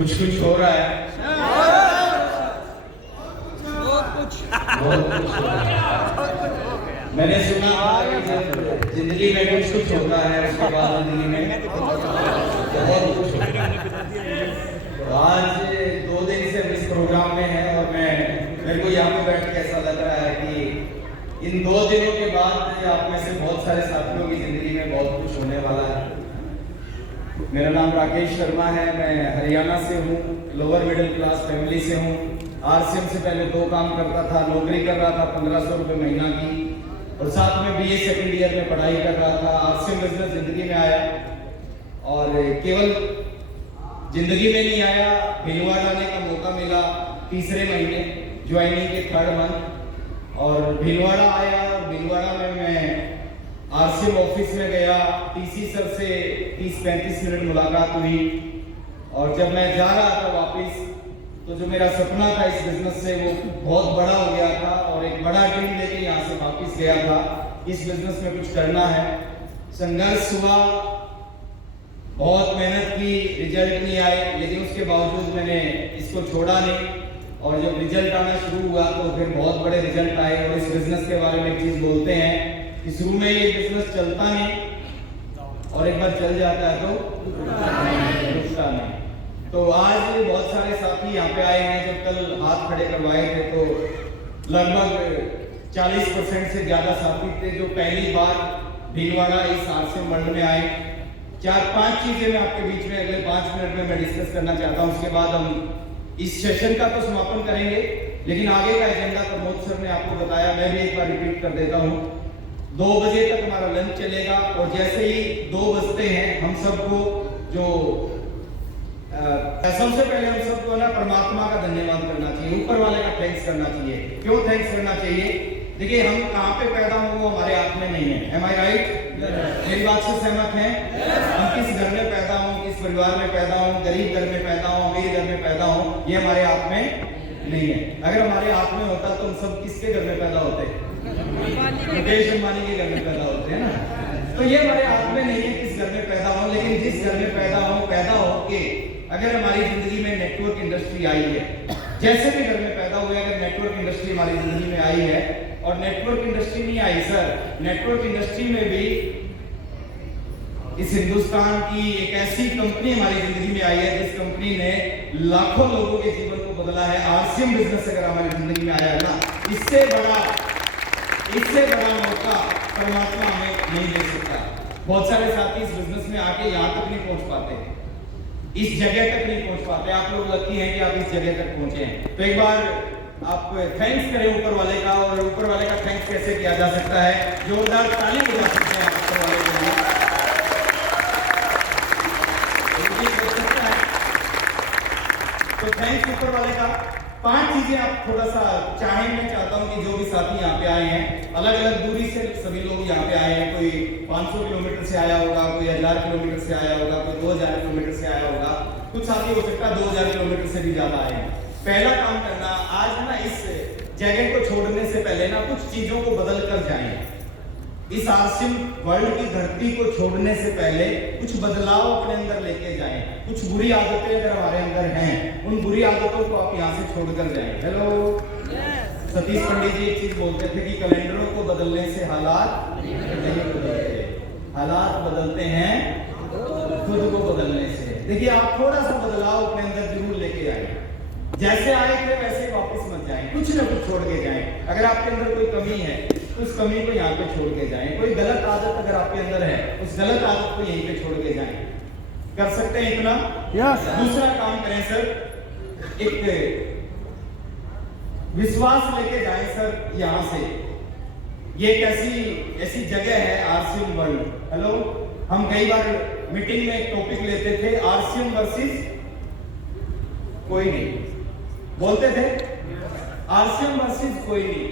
कुछ कुछ हो रहा है, बहुत कुछ हो रहा है। मैंने सुना जिंदगी में कुछ कुछ होता है, उसके बाद जिंदगी में बहुत कुछ होता है। तो आज 2 दिन से इस प्रोग्राम में है और मेरे को यहाँ पे बैठ के ऐसा लग रहा है कि इन 2 दिनों के बाद आप में से बहुत सारे साथियों की जिंदगी में बहुत कुछ होने वाला है। मेरा नाम राकेश शर्मा है, मैं हरियाणा से हूँ, लोअर मिडिल क्लास फैमिली से हूँ। आरसीएम से पहले 2 काम करता था, नौकरी कर रहा था 1500 रुपये महीना की, और साथ में बीए सेकंड ईयर में पढ़ाई कर रहा था। आरसीएम बिजनेस जिंदगी में आया और केवल जिंदगी में नहीं आया, भिलवाड़ा आने का मौका मिला तीसरे महीने ज्वाइनिंग के 3rd मंथ, और भिलवाड़ा आया। भिलवाड़ा में मैं आरसीएम ऑफिस में गया, टीसी सर से 30-35 मिनट मुलाकात हुई, और जब मैं जा रहा था वापस तो जो मेरा सपना था इस बिजनेस से वो बहुत बड़ा हो गया था, और एक बड़ा ड्रीम लेके यहाँ से वापस गया था। इस बिजनेस में कुछ करना है, संघर्ष हुआ, बहुत मेहनत की, रिजल्ट नहीं आए, लेकिन उसके बावजूद मैंने इसको छोड़ा नहीं, और जब रिजल्ट आना शुरू हुआ तो फिर बहुत बड़े रिजल्ट आए। और इस बिजनेस के बारे में एक चीज बोलते हैं कि शुरू में ये बिजनेस चलता नहीं, और एक बार चल जाता है तो रुकता नहीं। तो आज बहुत सारे साथी यहाँ पे आए हैं, जब कल हाथ खड़े करवाए थे तो लगभग 40% से ज्यादा साथी थे जो पहली बार भीलवाड़ा इस आरसीएम वर्ल्ड में आए। 4-5 चीजें मैं आपके बीच में अगले 5 मिनट में मैं डिस्कस करना चाहता हूँ, उसके बाद हम इस सेशन का तो समापन करेंगे, लेकिन आगे का एजेंडा प्रमोद सर ने आपको बताया, मैं भी एक बार रिपीट कर देता हूँ। 2 बजे तक हमारा लंच चलेगा, और जैसे ही 2 बजते हैं हम सबको जो सबसे पहले हम सबको ना परमात्मा का धन्यवाद करना चाहिए, ऊपर वाले का थैंक्स करना चाहिए। क्यों थैंक्स करना चाहिए? देखिए, हम कहाँ पे पैदा हुए वो हमारे हाथ में नहीं है। एम आई राइट? मेरी बात से सहमत हैं? हम किस घर में पैदा हों, किस परिवार में पैदा हों, गरीब घर में पैदा हों, अमीर घर में पैदा हों, ये हमारे हाथ में नहीं है। अगर हमारे हाथ में होता तो हम सब किसके घर में पैदा होते? मुकेश अंबानी के घर में पैदा होते हैं ना। तो ये हमारे हाथ में नहीं है किस घर में पैदा हो, लेकिन जिस घर में पैदा हो के अगर हमारी जिंदगी में नेटवर्क इंडस्ट्री आई है, जैसे भी घर में पैदा हुए, अगर नेटवर्क इंडस्ट्री हमारी जिंदगी में आई है, और नेटवर्क इंडस्ट्री नहीं आई सर, नेटवर्क इंडस्ट्री में भी इस हिंदुस्तान की एक ऐसी कंपनी हमारी जिंदगी में आई है जिस कंपनी ने लाखों लोगों के जीवन को बदला है। आरसीएम बिजनेस अगर हमारी जिंदगी में आया है ना, इससे बड़ा मौका परमात्मा हमें नहीं दे सकता। बहुत सारे साथी इस बिजनेस में आके यहाँ तक नहीं पहुंच पाते, इस जगह तक नहीं पहुंच पाते। आप लोग लकी हैं कि आप इस जगह तक पहुंचे हैं। तो एक बार आप थैंक्स करें ऊपर वाले का, और ऊपर वाले का थैंक्स कैसे किया जा सकता है? जोरदार ताली बजा सकते हैं आप ऊपर वाले के लिए। तो थैंक्स ऊपर वाले का। 5 चीजें आप थोड़ा सा चाहें, मैं चाहता हूं कि जो भी साथी यहाँ पे आए हैं, अलग अलग दूरी से सभी लोग यहाँ पे आए हैं। कोई 500 किलोमीटर से आया होगा, कोई 1000 किलोमीटर से आया होगा, कोई 2000 किलोमीटर से आया होगा, कुछ साथी हो सकता है 2000 किलोमीटर से भी ज्यादा आए हैं। पहला काम करना, आज ना इस जगह को छोड़ने से पहले ना कुछ चीजों को बदल कर जाएं। इस आरसीएम वर्ल्ड की धरती को छोड़ने से पहले कुछ बदलाव अपने अंदर लेके जाएं। कुछ बुरी आदतें अगर हमारे अंदर हैं, उन बुरी आदतों को आप यहाँ से छोड़कर जाएं। हेलो, सतीश पंडित जी एक चीज बोलते थे कि कैलेंडरों को बदलने से हालात नहीं बदलते, हालात बदलते हैं खुद को बदलने से। देखिए, आप थोड़ा सा बदलाव अपने अंदर जरूर लेके आए, जैसे आए थे वैसे वापस मत जाएं, कुछ ना कुछ छोड़ के जाएं। अगर आपके अंदर कोई कमी है तो उस कमी को यहाँ पे छोड़ के जाएं। कोई गलत आदत अगर आपके अंदर है, उस गलत आदत को यहीं पे छोड़ के जाएं। कर सकते हैं इतना? yes. दूसरा काम करें सर, एक विश्वास लेके जाएं सर यहाँ से। ये एक ऐसी जगह है आरसीएम वर्ल्ड। हेलो, हम कई बार मीटिंग में एक टॉपिक लेते थे, आरसीएम वर्सेस कोई नहीं, बोलते थे आरसीएम वर्सेस कोई नहीं,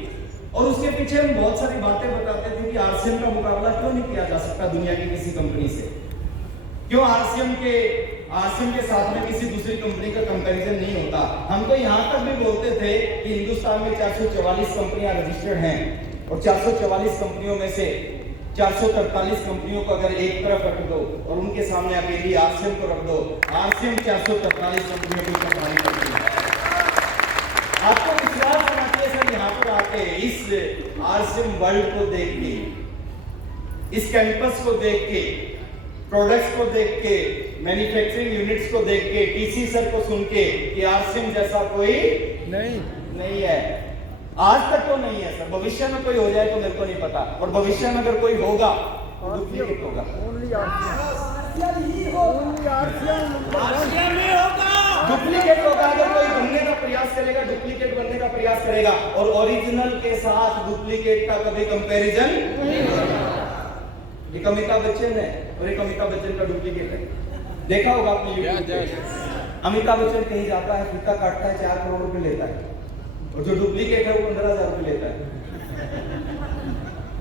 और उसके पीछे हम बहुत सारी बातें बताते थे कि आरसीएम का मुकाबला क्यों नहीं किया जा सकता दुनिया की किसी कंपनी से, क्यों आरसीएम के साथ में किसी दूसरी कंपनी का कंपैरिजन नहीं होता। हम तो यहाँ तक भी बोलते थे कि हिंदुस्तान में 444 कंपनियां रजिस्टर्ड हैं, और 444 कंपनियों में से 443 कंपनियों को अगर एक तरफ रख दो और उनके सामने अकेली आरसीएम को रख दो, आरसीएम 443 कंपनियों की कमाई करती है। आपको विश्वास होना चाहिए सर, यहाँ पर आके इस आरसीएम वर्ल्ड को देख के, इस कैंपस को देख के, प्रोडक्ट्स को देख के, मैन्युफैक्चरिंग यूनिट्स को देख के, टीसी सर को सुन के कि आरसीएम जैसा कोई नहीं है। आज तक तो नहीं है सर, भविष्य में कोई हो जाए तो मेरे को नहीं पता, और भविष्य में अगर कोई होगा तो डुप्लीकेट होगा। डुप्लीकेट होगा। अगर कोई बनने का प्रयास करेगा, डुप्लीकेट बनने का प्रयास करेगा, और ओरिजिनल के साथ डुप्लीकेट का कभी कंपैरिजन नहीं होगा। एक अमिताभ बच्चन है और एक अमिताभ बच्चन का डुप्लीकेट है, देखा होगा आपने यूट्यूब पे। अमिताभ बच्चन कहीं जाता है, फीता काटता है, 4 करोड़ रुपए लेता है, और जो डुप्लीकेट है वो 15,000 रुपए लेता है।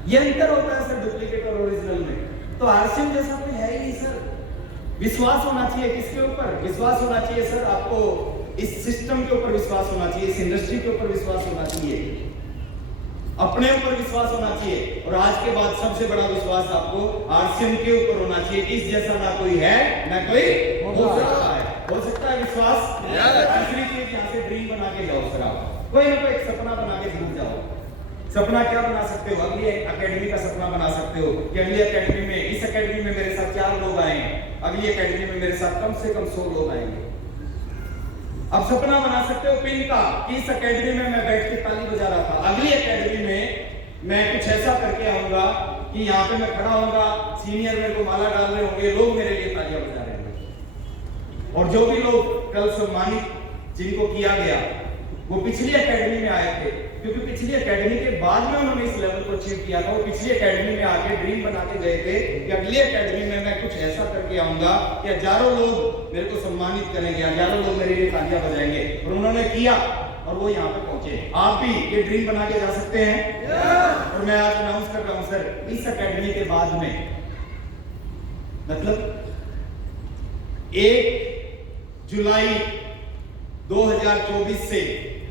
ये अंतर होता है सर डुप्लीकेट और ओरिजिनल में। तो आरसीएम जैसा कोई है ही नहीं सर। विश्वास होना चाहिए किसके ऊपर? विश्वास होना चाहिए सर आपको इस सिस्टम के ऊपर विश्वास होना चाहिए, इस इंडस्ट्री के ऊपर विश्वास होना चाहिए, अपने ऊपर विश्वास होना चाहिए। और आज के बाद सबसे बड़ा विश्वास आपको आरसीएम के ऊपर होना चाहिए। इस जैसा ना कोई है ना कोई हो सकता है। हो सकता है विश्वास। दूसरी चीज, यहाँ से ड्रीम बना के जाओ सर, आप कोई ना कोई एक सपना बना के जरूर जाओ। सपना क्या बना सकते हो? अगली एकेडमी का सपना बना सकते हो कि अगली एकेडमी में, इस एकेडमी में मेरे साथ 4 लोग आएंगे, अगली एकेडमी में मेरे साथ कम से कम 100 लोग आएंगे। अब सपना बना सकते हो पिन का कि इस एकेडमी में मैं बैठ के ताली बजा रहा था, अगली एकेडमी में मैं कुछ ऐसा करके आऊंगा कि यहाँ पे मैं खड़ा होऊंगा, सीनियर मेरे को माला डाल रहे होंगे, लोग मेरे लिए तालियां बजा रहे होंगे। और जो भी लोग कल सम्मानित जिनको किया गया वो पिछली एकेडमी में आए थे, क्योंकि पिछली एकेडमी के बाद में उन्होंने इस लेवल को अचीव किया था। वो पिछली एकेडमी में आके ड्रीम बना के गए थे कि अगली एकेडमी में मैं कुछ ऐसा करके आऊंगा कि हजारों लोग मेरे को सम्मानित करेंगे, हजारों लोग मेरे लिए तालियां बजाएंगे। और उन्होंने किया और वो यहाँ पे पहुंचे। आप भी ये ड्रीम बना के जा सकते हैं। और मैं आज अनाउंस कर रहा हूं सर, इस एकेडमी के बाद में मतलब 1 जुलाई 2024 से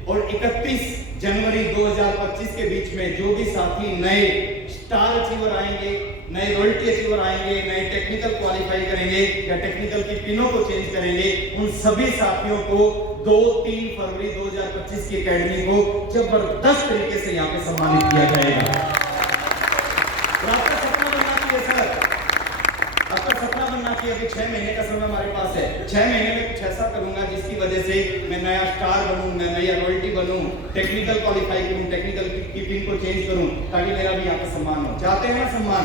और 31 जनवरी 2025 के बीच में जो भी साथी नए स्टार अचीवर आएंगे, नए रॉयल्टी अचीवर आएंगे, नए टेक्निकल क्वालिफाई करेंगे या टेक्निकल की पिनों को चेंज करेंगे, उन सभी साथियों को 2-3 फरवरी 2025 की एकेडमी को जबरदस्त तरीके से यहाँ पे सम्मानित किया जाएगा। आपका सपना बनना चाहिए सर, आपका सपना बनना चाहिए कि 6 महीने का समय हमारे पास है, 6 महीने में कुछ ऐसा करूंगा जिसकी वजह से मैं नया स्टार बनूं, मैं नया रॉयल्टी बनूं, टेक्निकल क्वालिफाई करूं, टेक्निकल कीपिंग को चेंज करूं, ताकि मेरा भी यहाँ पे सम्मान हो। चाहते हैं ना सम्मान?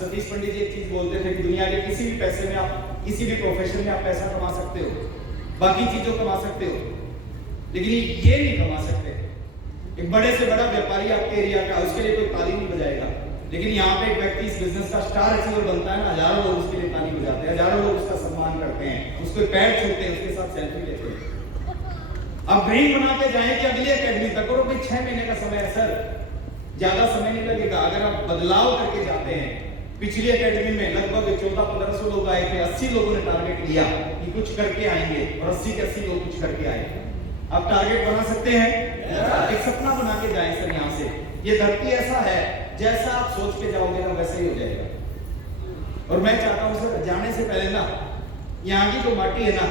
सतीश पंडित जी एक चीज बोलते थे कि दुनिया के किसी भी पैसे में आप, किसी भी प्रोफेशन में आप पैसा कमा सकते हो, बाकी चीजों कमा सकते हो, लेकिन ये नहीं कमा सकते। एक बड़े से बड़ा व्यापारी आपके एरिया का, उसके लिए कोई ताली नहीं बजाएगा, लेकिन यहाँ पे एक व्यक्ति इस बिजनेस का स्टार अचीवर बनता है ना, हजारों लोग उसके लिए ताली बजाते हैं, हजारों लोग उसका सम्मान करते हैं, उसके पैर छूते हैं, उसके साथ सेल्फी लेते हैं। अब ड्रीम बना के जाएं कि अगली एकेडमी तक, और भाई 6 महीने का समय है सर, ज्यादा समय नहीं लगेगा। अगर आप बदलाव करके जाते हैं, पिछली एकेडमी में लगभग 1400-1500 लोग आए थे, 80 लोगों ने टारगेट लिया कि कुछ करके आएंगे, और 80 के 80 लोग कुछ करके आए। आप टारगेट बना सकते हैं, एक सपना बना के जाएं सर। यहाँ से ये धरती ऐसा है, जैसा आप सोच के जाओगे ना वैसे ही हो जाएगा। और मैं चाहता हूं सर, जाने से पहले ना यहाँ की जो माटी है ना,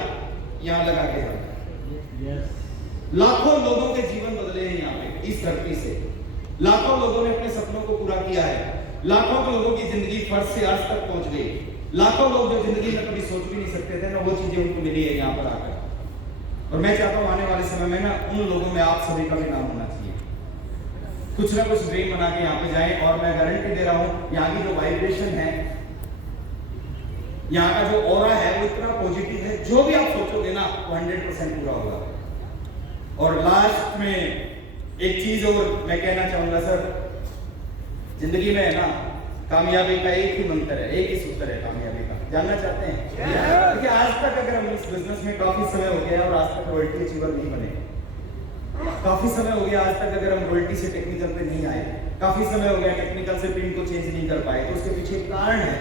यहाँ लगा के जाओ। लाखों लोगों के जीवन बदले हैं यहाँ पे, इस धरती से। लाखों लोगों ने अपने सपनों को पूरा किया है, लाखों लोगों की जिंदगी फर्श से अर्श तक पहुंच गई। लाखों लोग जो जिंदगी में कभी सोच भी नहीं सकते थे ना, वो चीजें उनको मिली है यहाँ पर आकर। और मैं चाहता हूँ आने वाले समय में ना उन लोगों में आप सभी का भी नाम होना चाहिए। कुछ ना कुछ ड्रीम बना के यहाँ पे जाएं, और मैं गारंटी दे रहा हूँ यहाँ की जो वाइब्रेशन है, यहाँ का जो ऑरा है वो इतना पॉजिटिव है, जो भी आप सोचोगे ना वो 100% पूरा होगा। और लास्ट में एक चीज और मैं कहना चाहूंगा सर, जिंदगी में है ना कामयाबी का एक ही मंत्र है, एक ही सूत्र है कामयाबी का। जानना चाहते हैं? क्योंकि आज तक अगर हम इस बिजनेस में काफी समय हो गया और आज तक रॉयल्टी अचीवर नहीं बने, काफी समय हो गया आज तक अगर हम रॉयल्टी से टेक्निकल पे नहीं आए, काफी समय हो गया टेक्निकल से पिन को चेंज नहीं कर पाए, तो उसके पीछे एक कारण है।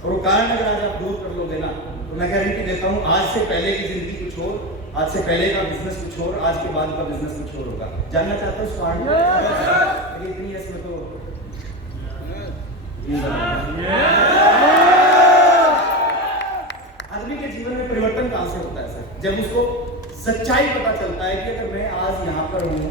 और वो कारण अगर आज आप दूर कर लोगे ना, तो मैं गारंटी देता हूँ आज से पहले की जिंदगी कुछ और, आज से पहले का बिजनेस कुछ और, आज के बाद का बिजनेस कुछ और होगा। जानना चाहते हो इस कारण? इतनी इसमें तो आदमी के जीवन में परिवर्तन कहां से होता है सर? जब उसको सच्चाई पता चलता है कि अगर मैं आज यहाँ पर हूँ।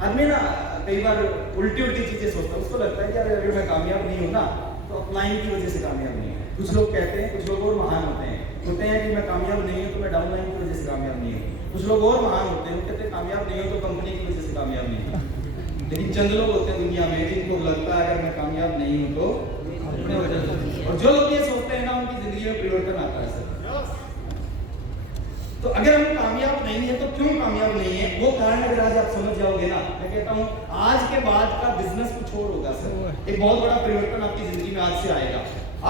आदमी ना कई बार उल्टी उल्टी चीजें सोचता है, उसको लगता है कि अगर मैं कामयाब नहीं हूँ ना तो अपलाइन की वजह से कामयाब नहीं है। कुछ लोग कहते हैं, कुछ लोग और महान होते हैं कि मैं कामयाब नहीं हूँ तो मैं डाउनलाइन की वजह से कामयाब नहीं हूँ। कुछ लोग और महान होते हैं, कहते हैं कामयाब नहीं हो तो कंपनी की वजह से कामयाब नहीं हूँ। लेकिन चंद लोग होते हैं दुनिया में जिनको लगता है अगर मैं कामयाब नहीं हूँ तो अपने वजह से। और जो लोग ये सोचते हैं ना उनकी जिंदगी में परिवर्तन आता है सर। तो अगर हम कामयाब नहीं है तो क्यों कामयाब नहीं है, वो कारण अगर आज आप समझ जाओगे ना, मैं कहता हूँ आज के बाद का बिजनेस कुछ और होगा सर। एक बहुत बड़ा परिवर्तन आपकी जिंदगी में आज से आएगा।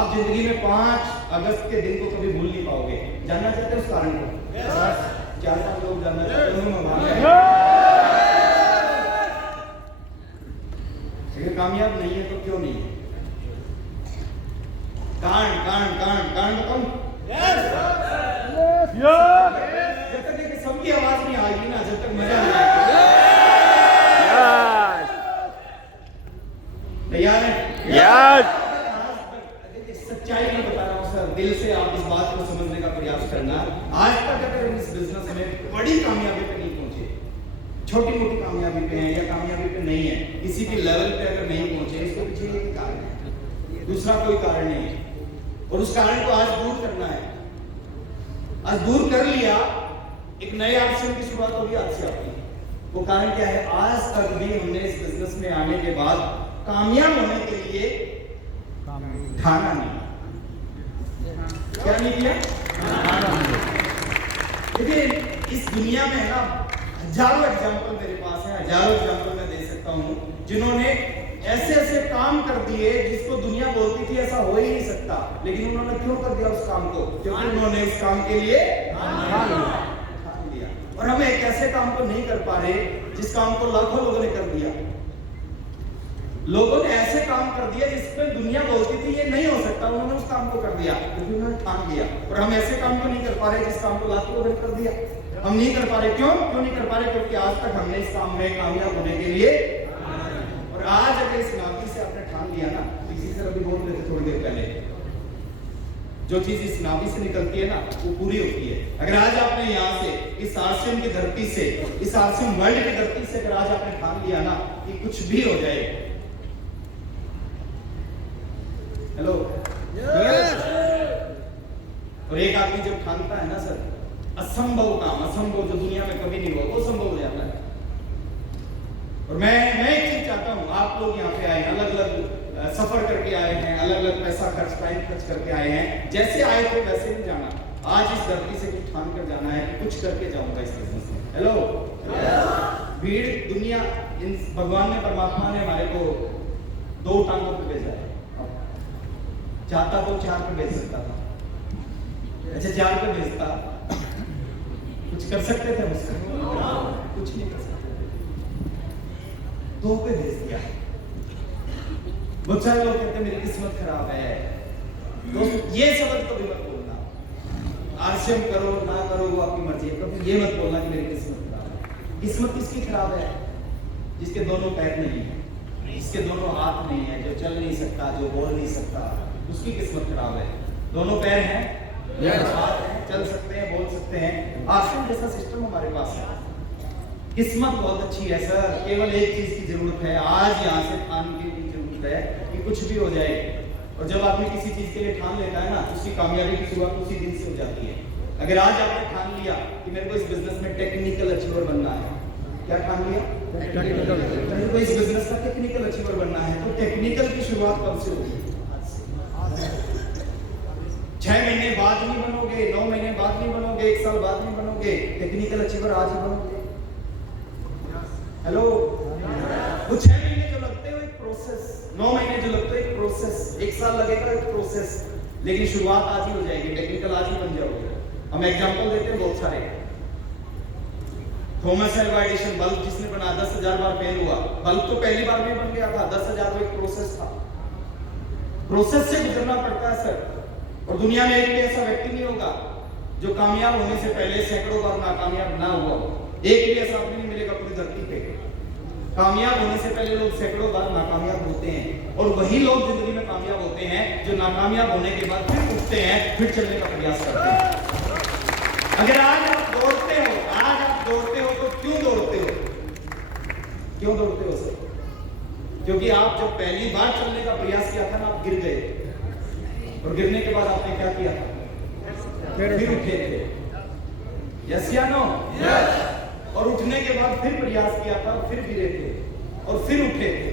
आप जिंदगी में 5 अगस्त के दिन को कभी भूल नहीं पाओगे। जानना चाहते हो उस कारण को? चार लोग जानना चाहते हो। अगर कामयाब नहीं है तो क्यों नहीं है? कारण बताऊं? जब तक देखिए सबकी आवाज नहीं आएगी ना, जब तक मजा नहीं आएगा। तैयार है? सच्चाई में बता रहा हूँ सर, दिल से आप इस बात को समझने का प्रयास करना। आज तक अगर हम इस बिजनेस में बड़ी कामयाबी पे नहीं पहुंचे, छोटी मोटी कामयाबी पे हैं या कामयाबी पे नहीं है, किसी भी लेवल पे अगर नहीं पहुंचे, इसके पीछे एक कारण है, दूसरा कोई कारण नहीं है। और उस कारण को आज दूर करना है। आज दूर कर लिया, एक नए ऑप्शन की शुरुआत होगी आज से आपकी। वो कारण क्या है? आज तक भी हमने इस बिजनेस में आने के बाद कामयाब होने के लिए ठाना नहीं। क्या नहीं किया? देखिए इस दुनिया में ना हजारों एग्जाम्पल मेरे पास है, हजारों एग्जाम्पल मैं दे सकता हूँ जिन्होंने ऐसे ऐसे काम कर दिए जिसको दुनिया बोलती थी ऐसा हो ही नहीं सकता, लेकिन उन्होंने क्यों कर दिया उस काम को? क्योंकि उन्होंने उस काम के लिए ठान लिया। और हम एक ऐसे काम को नहीं कर पा रहे जिस काम को लाखों लोगों ने कर दिया। लोगों ने ऐसे काम कर दिया जिसपे दुनिया बोलती थी ये नहीं हो सकता, उन्होंने उस काम को कर दिया क्योंकि उन्होंने ठान लिया। और हम ऐसे काम को नहीं कर पा रहे जिस काम को लाखों लोगों ने कर दिया। हम नहीं कर पा रहे, क्यों नहीं कर पा रहे? क्योंकि आज तक हमने इस काम में कामयाब होने के लिए, और आज अगर इस नाभि से आपने ठान लिया ना, किसी से अभी बोल रहे थे थोड़ी देर पहले, जो चीज इस नाभि से निकलती है ना वो पूरी होती है। अगर आज आपने यहाँ से इस आरसीएम की धरती से, इस आरसीएम वर्ल्ड की धरती से अगर आज आपने ठान लिया ना कि कुछ भी हो जाए, हेलो, और एक आदमी जब ठानता है ना सर, असंभव काम, असंभव जो दुनिया में कभी नहीं हुआ वो संभव हो जाता है। और मैं एक चीज चाहता हूँ, आप लोग यहाँ पे आए, अलग अलग सफर करके आए हैं, अलग अलग पैसा टाइम खर्च करके आए हैं, जैसे आए थे वैसे नहीं जाना। आज इस धरती से कुछ ठान कर जाना है कि कुछ करके जाऊंगा इस बिजनेस में। हेलो, भीड़ दुनिया, इन भगवान ने, परमात्मा ने हमारे को 2 टांगों पे भेजा है। चाहता तो 4 पे भेज सकता था, अच्छा 4 पे भेजता, कुछ कर सकते थे मुझसे? कुछ नहीं कर सकते, 2 पे भेज दिया। बहुत सारे लोग कहते हैं मेरी किस्मत खराब है। दोस्तों ये शब्द कभी मत बोलना। आरसीएम करो ना करो वो आपकी मर्जी है, कभी ये मत बोलना कि मेरी किस्मत खराब है। किस्मत किसकी खराब है? जिसके दोनों पैर नहीं है, जिसके दोनों हाथ नहीं है, जो चल नहीं सकता, जो बोल नहीं सकता, उसकी किस्मत खराब है। दोनों पैर हैं, हाथ हैं, चल सकते हैं, बोल सकते हैं, आरसीएम जैसा सिस्टम हमारे पास है। किस्मत बहुत अच्छी है सर, केवल एक चीज की जरूरत है, आज यहाँ से ठान की जरूरत है कि कुछ भी हो जाए। और जब आदमी किसी चीज के लिए ठान लेता है ना, उसकी कामयाबी की शुरुआत उसी दिन से हो जाती है। अगर आज आपने ठान लिया कि मेरे को इस बिजनेस में टेक्निकल अचीवर बनना है, क्या ठान लिया? मेरे को इस बिजनेस का टेक्निकल अचीवर बनना है, तो टेक्निकल की शुरुआत कब से होगी? 6 महीने बाद नहीं बनोगे, 9 महीने बाद नहीं बनोगे, 1 साल बाद नहीं बनोगे, टेक्निकल अचीवर आज ही बनोगे। हेलो, वो 6 महीने जो लगते हो एक प्रोसेस, 9 महीने जो लगते हो एक प्रोसेस, 1 साल लगेगा एक प्रोसेस, लेकिन शुरुआत आज ही हो जाएगी, टेक्निकल आज ही बन जाओगे। हम एग्जांपल देते हैं बहुत सारे। थॉमस एल्वा एडिसन बल्ब जिसने बनाया 10,000 बार फेल हुआ, बल्ब तो पहली बार में बन गया था, 10,000 वो एक प्रोसेस था। प्रोसेस से गुजरना पड़ता है सर। और दुनिया में एक भी ऐसा व्यक्ति नहीं होगा जो कामयाब होने से पहले सैकड़ों बार नाकामयाब ना हुआ हो। एक भी ऐसा आदमी नहीं मिलेगा पूरी धरती पे। कामयाब होने से पहले लोग सैकड़ों बार नाकामयाब होते हैं। और वही लोग जिंदगी में कामयाब होते हैं जो नाकामयाब होने के बाद फिर उठते हैं, फिर चलने का प्रयास करते हैं। अगर आज आप दौड़ते हो तो क्यों दौड़ते हो? क्यों दौड़ते हो सर? क्योंकि आप जब पहली बार चलने का प्रयास किया था ना, आप गिर गए, और गिरने के बाद आपने क्या किया था? फिर उठे थे। यस या नो? यस। और उठने के बाद फिर प्रयास किया था, फिर गिरे थे और फिर उठे थे।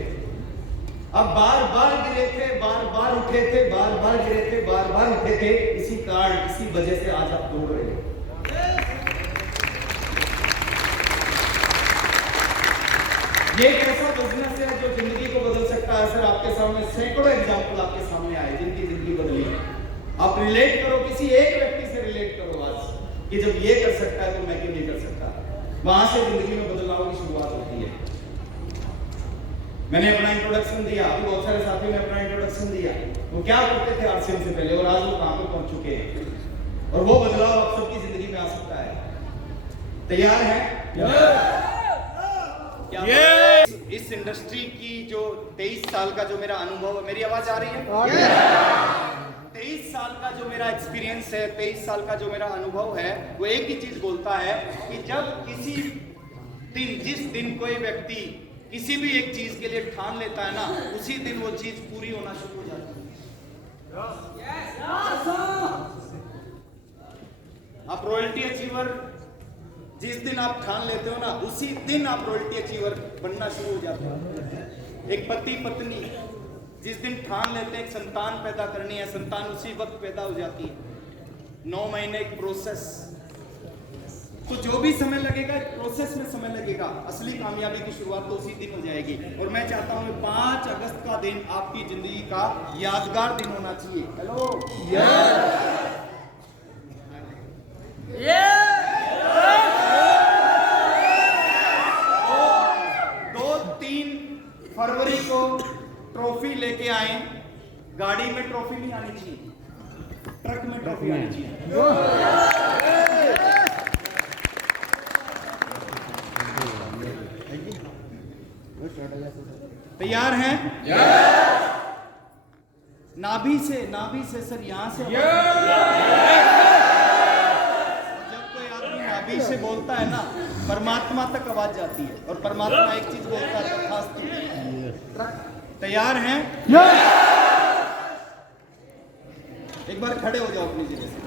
अब बार बार गिरे थे, बार बार उठे थे, बार बार गिरे थे, बार बार उठे थे। इसी कारण, इसी वजह से आज आप दौड़ रहे हो। ये एक ऐसा बिजनेस है जो जिंदगी को बदल सकता है सर। आपके सामने सैकड़ों एग्जाम्पल आपके सामने आए जिनकी जिंदगी बदली है। आप रिलेट करो, किसी एक व्यक्ति से रिलेट करो आज कि जब ये कर सकता है तो मैं क्यों नहीं कर सकता। वहां से जिंदगी में बदलाव की शुरुआत होती है। मैंने अपना इंट्रोडक्शन दिया, अभी बहुत सारे साथियों ने अपना इंट्रोडक्शन दिया। वो क्या करते थे आरसीएम से पहले और आज वो कहां पे पहुंच चुके हैं, और वो बदलाव आप सबकी जिंदगी में आ सकता है। तैयार हैं? इस इंडस्ट्री की जो 23 साल का जो मेरा अनुभव है, मेरी आवाज आ रही है? 23 साल का जो मेरा एक्सपीरियंस है, 23 साल का जो मेरा अनुभव है, वो एक ही चीज बोलता है कि जब किसी दिन, जिस दिन कोई व्यक्ति किसी भी एक चीज के लिए ठान लेता है ना, उसी दिन वो चीज पूरी होना शुरू हो जाती है। आप रॉयल्टी अचीवर जिस दिन आप ठान लेते हो ना, उसी दिन आप रॉयल्टी अचीवर बनना शुरू हो जाते हो। एक पति पत्नी जिस दिन ठान लेते हैं एक संतान पैदा करनी है, संतान उसी वक्त पैदा हो जाती है। 9 महीने एक प्रोसेस, तो जो भी समय लगेगा प्रोसेस में समय लगेगा, असली कामयाबी की शुरुआत तो उसी दिन हो जाएगी। और मैं चाहता हूं 5 अगस्त का दिन आपकी जिंदगी का यादगार दिन होना चाहिए। हेलो, 2-3 फरवरी को ट्रॉफी लेके आए। गाड़ी में ट्रॉफी नहीं आनी चाहिए, ट्रक में ट्रॉफी आनी चाहिए। तैयार हैं? नाभि से सर, यहां से जब कोई आदमी नाभि से बोलता है ना, परमात्मा तक आवाज जाती है। और परमात्मा एक चीज बोलता है, तथास्तु। तैयार हैं? एक बार खड़े हो जाओ अपनी जगह से।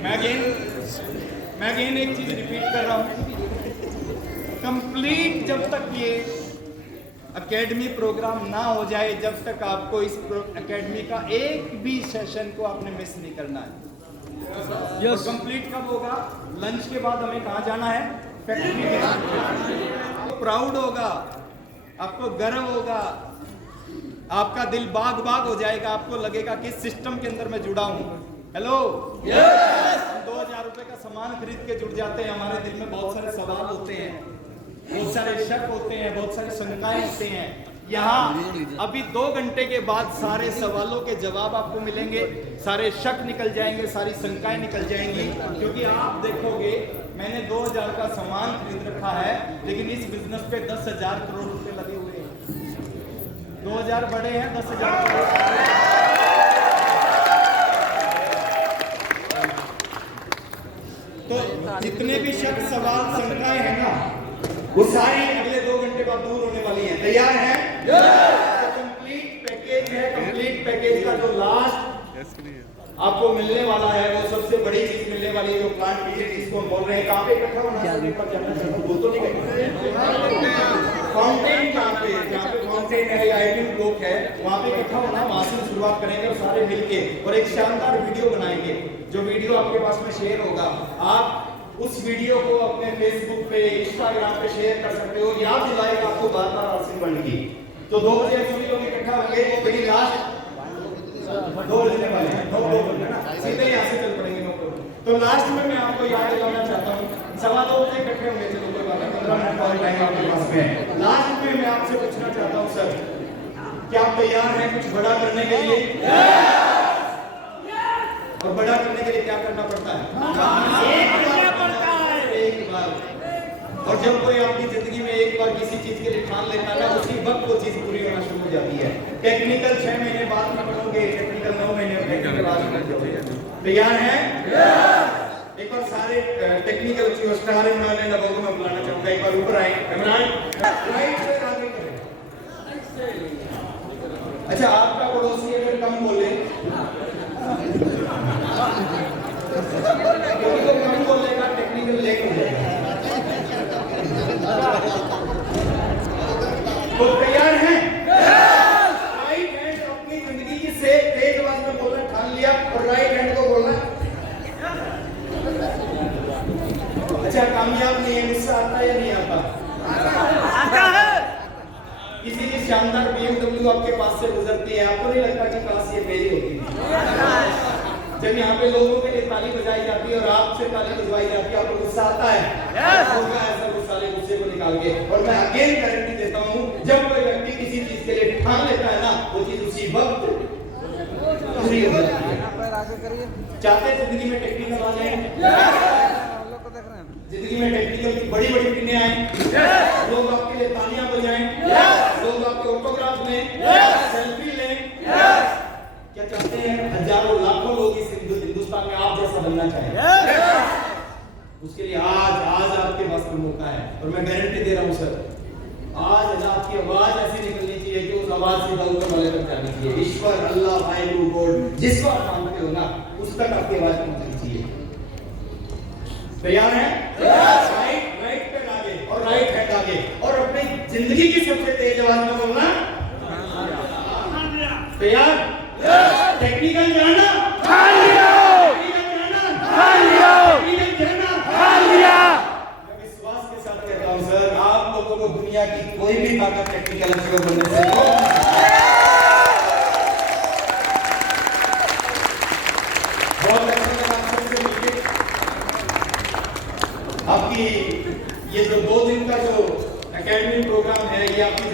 मैं अगेन एक चीज रिपीट कर रहा हूं, कंप्लीट जब तक ये एकेडमी प्रोग्राम ना हो जाए, जब तक आपको इस एकेडमी का एक भी सेशन को आपने मिस नहीं करना है। yes. कंप्लीट कब होगा? लंच के बाद हमें कहाँ जाना है? फैक्ट्री में। आपको प्राउड होगा, आपको गर्व होगा, आपका दिल बाग बाग हो जाएगा, आपको लगेगा कि सिस्टम के अंदर मैं जुड़ा हूं। Hello, yes. 2000 रुपए का सामान खरीद के जुड़ जाते हैं, हमारे दिल में बहुत सारे सवाल होते हैं, बहुत सारे शक होते हैं, बहुत सारे शंकाएं होते हैं। यहाँ अभी 2 घंटे के बाद सारे सवालों के जवाब आपको मिलेंगे, सारे शक निकल जाएंगे, सारी शंकाएं निकल जाएंगी। क्योंकि आप देखोगे मैंने 2000 का सामान खरीद रखा है, लेकिन इस बिजनेस पे 10,000 करोड़ रुपए लगे हुए हैं। 2000 बड़े हैं, 10,000 करोड़। तो जितने भी शक, सवाल, शंकाएं हैं ना, वो सारी अगले 2 घंटे बाद दूर होने वाली हैं। तैयार हैं? तो कंप्लीट पैकेज है। कंप्लीट पैकेज का जो लास्ट आपको मिलने वाला है, वो सबसे बड़ी चीज मिलने वाली है, जो प्लांट विजिट जिसको हम बोल रहे हैं। कहाँ पे इकट्ठा होना है? वो तो नहीं कहेंगे। फाउंटेन कहाँ पे? जहाँ पे फाउंटेन है या आईटी ब्लॉक है, वहाँ पे इकट्ठा होना। वहाँ से शुरुआत करेंगे और सारे मिलके और एक शानदार वीडियो बनाएंगे। जो वीडियो आपके पास में शेयर होगा, आप उस वीडियो को अपने फेसबुक पे, इंस्टाग्राम पे शेयर कर सकते हो। याद दिलाएगा आपको बार-बार आरसीएम बनने की। तो 2 बजे सभी लोग इकट्ठा होंगे। वो बड़ी लास्ट 2 बजने वाले हैं, 2 बजे ना, सीधे यहाँ से चल पड़ेंगे 9 बजे। तो लास्ट में मैं आपको याद दिलाना चाहता हूँ, 2:15 बजे इकट्ठे होंगे। चलो कोई बात नहीं, 15 मिनट का टाइम आपके पास में है। लास्ट में मैं आपसे पूछना चाहता हूँ सर, क्या आप तैयार हैं कुछ बड़ा करने के लिए? और बड़ा करने के लिए क्या करना पड़ता है? एक बार और जब कोई अपनी जिंदगी में एक बार किसी चीज के लिए ठान लेता है ना, उसी वक्त वो चीज पूरी होना शुरू हो जाती है। टेक्निकल 6 महीने बाद में पढ़ोगे, टेक्निकल 9 महीने बाद में पढ़ोगे। तैयार हैं? एक बार सारे technical star Imran and Abu को मैं बुलाना चाहूंगा, एक बार ऊपर आए। इमरान राइट से आगे करें। अच्छा, आपका पड़ोसी अगर कम बोले तो कम बोलेगा, टेक्निकल लेट हो जाएगा। तो तैयार हैं? राइट हैंड अपनी जिंदगी की से तेज आवाज में बोलना ठान लिया और राइट हैंड को बोलना। अच्छा, कामयाब नहीं है, गुस्सा आता है या नहीं आता? आता है। किसी की शानदार BMW आपके पास से गुजरती है, आपको नहीं लगता कि काश ये मेरी होती? जब यहाँ पे लोगों के लिए ताली बजाई जाती है और आपसे ताली बजवाई जाती है, आपको गुस्सा आता है? होगा ऐसा गुस्से को निकाल के। और मैं अगेन गारंटी देता हूँ, जब कोई व्यक्ति किसी चीज के लिए ठान लेता है ना, वो चीज उसी वक्त पूरी हो जाती है। चाहते हैं जिंदगी में टेक्निकल आ जाए, जिंदगी में टेक्निकल की बड़ी बड़ी पिने आए, लोग आपके लिए तालियां बजाएं, लोग आपके ऑटोग्राफ लें, सेल्फी लें। क्या चाहते हैं? हजारों लाखों लोग इस हिंदुस्तान में आप जैसा बनना चाहें। उसके लिए आज आपके पास में मौका है और मैं गारंटी दे रहा हूं सर, आज आपकी आवाज ऐसी निकलनी चाहिए कि उस आवाज से दौलत वाले तक जानी चाहिए। ईश्वर, अल्लाह, वाहिगुरु, गॉड, जिस पर मानते हो ना, उस तक आपकी आवाज पहुंचनी चाहिए। तैयार हैं? राइट पे आगे और राइट हैंड आगे और अपनी जिंदगी की सबसे तेज आवाज में बोलना। तैयार? टेक्निकल जाना? विश्वास के साथ कहता हूं सर, आप लोगों को दुनिया की कोई भी ताकत टेक्निकल अफसर बनने से बहुत अच्छा लगा आपसे मिलकर। आपकी ये जो 2 दिन का जो एकेडमी प्रोग्राम है, ये आपकी